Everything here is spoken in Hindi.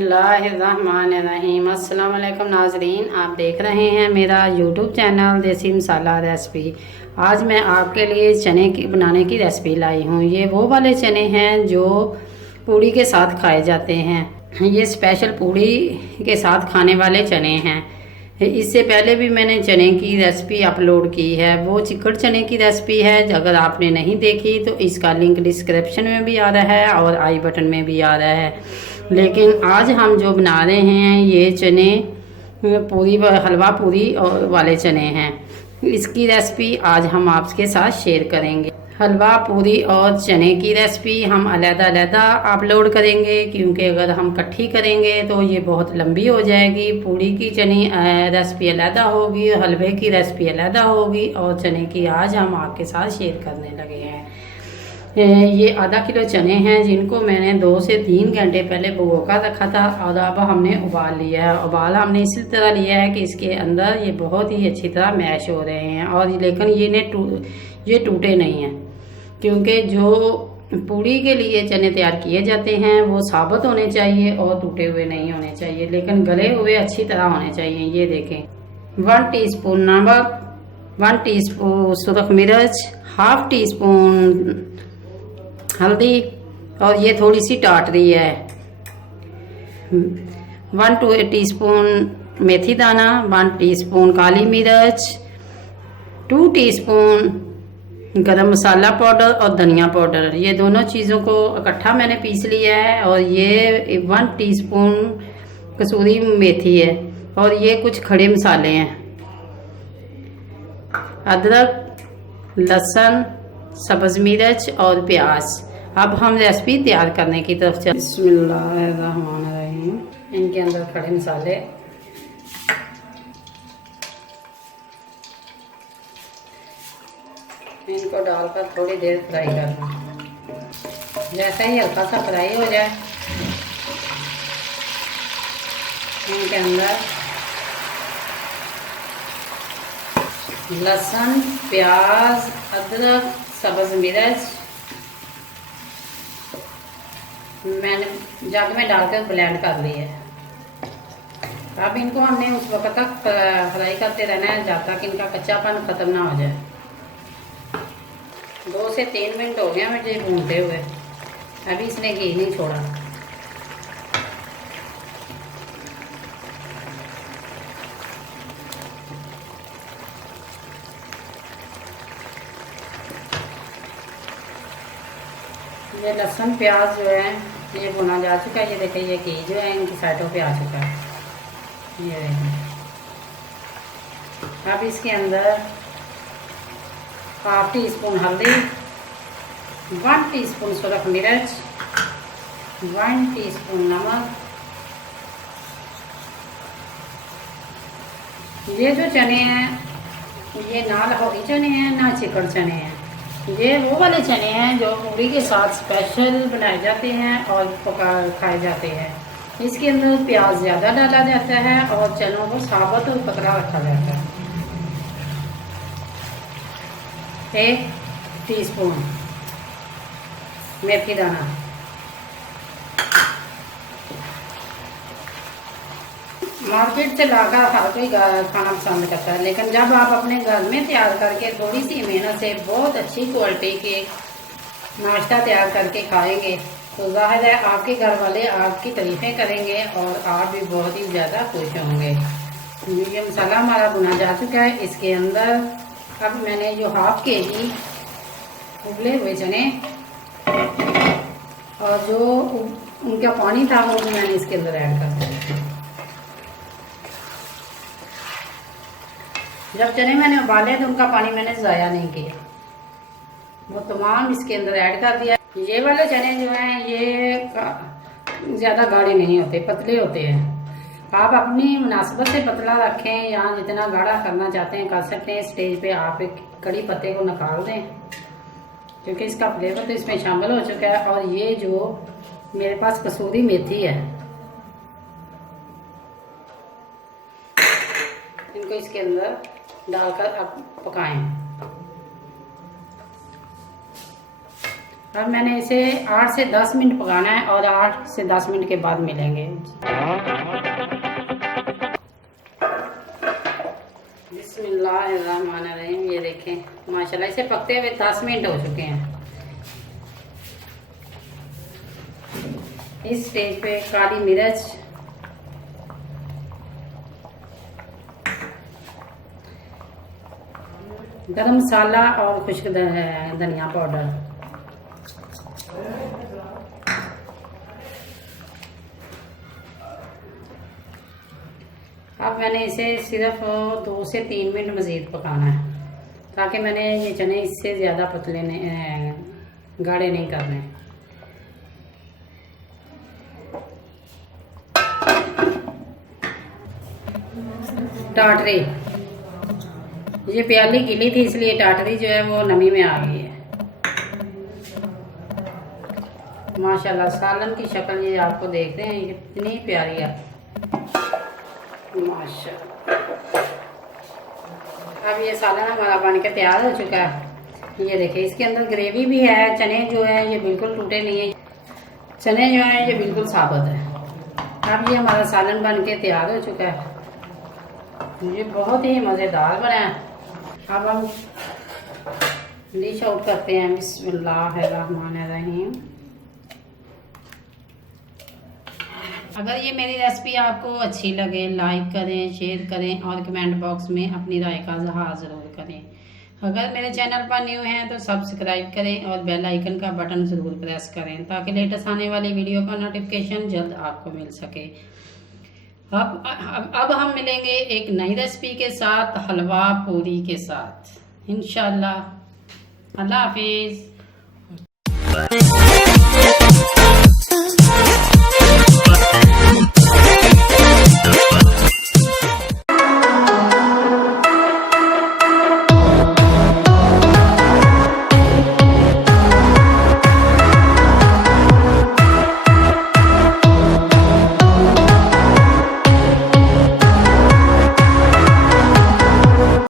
बिस्मिल्लाहिर्रहमानिर्रहीम। अस्सलाम वालेकुम नाजरीन, आप देख रहे हैं मेरा यूट्यूब चैनल देसी मसाला रेसिपी। आज मैं आपके लिए चने की बनाने की रेसिपी लाई हूँ। ये वो वाले चने हैं जो पूड़ी के साथ खाए जाते हैं। ये स्पेशल पूड़ी के साथ खाने वाले चने हैं। इससे पहले भी मैंने चने की रेसिपी अपलोड की है, वो चिकन चने की रेसिपी है। अगर आपने नहीं देखी तो इसका लिंक डिस्क्रिप्शन में भी आ रहा है और आई बटन में भी आ रहा है। लेकिन आज हम जो बना रहे हैं ये चने पूरी हलवा पूरी वाले चने हैं। इसकी रेसिपी आज हम आपके साथ शेयर करेंगे। हलवा पूरी और चने की रेसिपी हम अलग-अलग अपलोड करेंगे, क्योंकि अगर हम इकट्ठी करेंगे तो ये बहुत लंबी हो जाएगी। पूरी की चने रेसिपी अलग होगी, हलवे की रेसिपी अलग होगी और चने की आज हम आपके साथ शेयर करने लगे हैं। ये आधा किलो चने हैं जिनको मैंने 2 से 3 घंटे पहले भिगो कर रखा था और अब हमने उबाल लिया है। उबाल हमने इसी तरह लिया है कि इसके अंदर ये बहुत ही अच्छी तरह मैश हो रहे हैं और लेकिन ये टूटे नहीं हैं, क्योंकि जो पूड़ी के लिए चने तैयार किए जाते हैं वो साबुत होने चाहिए और टूटे हुए नहीं होने चाहिए, लेकिन गले हुए अच्छी तरह होने चाहिए। ये देखें, 1 टीस्पून नमक, 1 टीस्पून सुरख मिर्च, हाफ टी स्पून हल्दी और ये थोड़ी सी टाटरी है, 1 टीस्पून मेथी दाना, 1 टीस्पून काली मिर्च, 2 टीस्पून गरम मसाला पाउडर और धनिया पाउडर। ये दोनों चीज़ों को इकट्ठा मैंने पीस लिया है और ये 1 टीस्पून कसूरी मेथी है और ये कुछ खड़े मसाले हैं, अदरक, लहसुन, सब्ज़ मिर्च और प्याज। अब हम रेसिपी तैयार करने की तरफ चलते हैं। बिस्मिल्लाहिर्रहमानिर्रहीम। इनके अंदर खड़े मसाले, इनको डालकर थोड़ी देर फ्राई करना। जैसे ही हल्का सा फ्राई हो जाए इनके अंदर लहसुन, प्याज, अदरक, सब्ज़ मिर्च मैंने जग में डालकर ब्लेंड कर ली है। अब इनको हमने उस वक्त तक फ्राई करते रहना है जब तक इनका कच्चापन ख़त्म ना हो जाए। 2 से 3 मिनट हो गया मुझे भूनते हुए, अभी इसने घी नहीं छोड़ा। ये लहसुन प्याज जो है ये भुना जा चुका है। ये देखिए, ये घी जो है इनकी साइडों पे आ चुका है। ये देखिए, अब इसके अंदर हाफ टी स्पून हल्दी, 1 टीस्पून सुरख मिर्च, 1 टीस्पून नमक। ये जो चने हैं ये ना लाहौरी चने हैं ना चिकन चने हैं। ये वो वाले चने हैं जो पूड़ी के साथ स्पेशल बनाए जाते हैं और खाए जाते हैं। इसके अंदर प्याज ज़्यादा डाला जाता है और चनों को साबुत और पतला रखा जाता है। 1 टीस्पून मेथी दाना, मार्केट से लाकर हर कोई खाना पसंद करता है, लेकिन जब आप अपने घर में तैयार करके थोड़ी सी मेहनत से बहुत अच्छी क्वालिटी के नाश्ता तैयार करके खाएंगे तो जाहिर है आपके घर वाले आपकी तारीफ़ें करेंगे और आप भी बहुत ही ज़्यादा खुश होंगे। ये मसाला हमारा भुना जा चुका है। इसके अंदर अब मैंने जो हाफ केजी उबले हुए चने और जो उनका पानी था वो भी मैंने इसके अंदर ऐड कर दिया। जब चने मैंने उबाले तो उनका पानी मैंने ज़ाया नहीं किया, वो तमाम इसके अंदर ऐड कर दिया। ये वाले चने जो हैं ये ज़्यादा गाढ़े नहीं होते, पतले होते हैं। आप अपनी मुनासिबत से पतला रखें या जितना गाढ़ा करना चाहते हैं कर सकते हैं। स्टेज पे आप एक कड़ी पत्ते को निकाल दें, क्योंकि इसका फ्लेवर तो इसमें शामिल हो चुका है। और ये जो मेरे पास कसूरी मेथी है इनको इसके अंदर डालकर आप पकाएं। अब मैंने इसे 8 से 10 मिनट पकाना है और 8 से 10 मिनट के बाद मिलेंगे। बिस्मिल्लाहिर्रहमानिर्रहीम। ये देखें माशाल्लाह इसे पकते हुए 10 मिनट हो चुके हैं। इस स्टेज पे काली मिर्च, गरम मसाला और खुश्क धनिया पाउडर। अब मैंने इसे सिर्फ 2 से 3 मिनट मज़ीद पकाना है, ताकि मैंने ये चने इससे ज़्यादा पतले नहीं, गाढ़े नहीं करने। टाटरी, ये प्याली गीली थी इसलिए टाटरी जो है वो नमी में आ गई है। माशाल्लाह सालन की शक्ल ये आपको देखते हैं कितनी प्यारी है माशाल्लाह। अब ये सालन हमारा बन के तैयार हो चुका है। ये देखिए इसके अंदर ग्रेवी भी है। चने जो है ये बिल्कुल टूटे नहीं है, चने जो है ये बिल्कुल साबुत है। अब ये हमारा सालन बन के तैयार हो चुका है। ये बहुत ही मज़ेदार बना है। अब हम डिश आउट करते हैं। बिस्मिल्लाहिर्रहमानिर्रहीम। अगर ये मेरी रेसिपी आपको अच्छी लगे लाइक करें, शेयर करें और कमेंट बॉक्स में अपनी राय का इज़हार ज़रूर करें। अगर मेरे चैनल पर न्यू हैं तो सब्सक्राइब करें और बेल आइकन का बटन ज़रूर प्रेस करें, ताकि लेटेस्ट आने वाली वीडियो का नोटिफिकेशन जल्द आपको मिल सके। अब हम मिलेंगे एक नई रेसिपी के साथ, हलवा पूरी के साथ इंशाल्लाह। अल्लाह हाफिज़।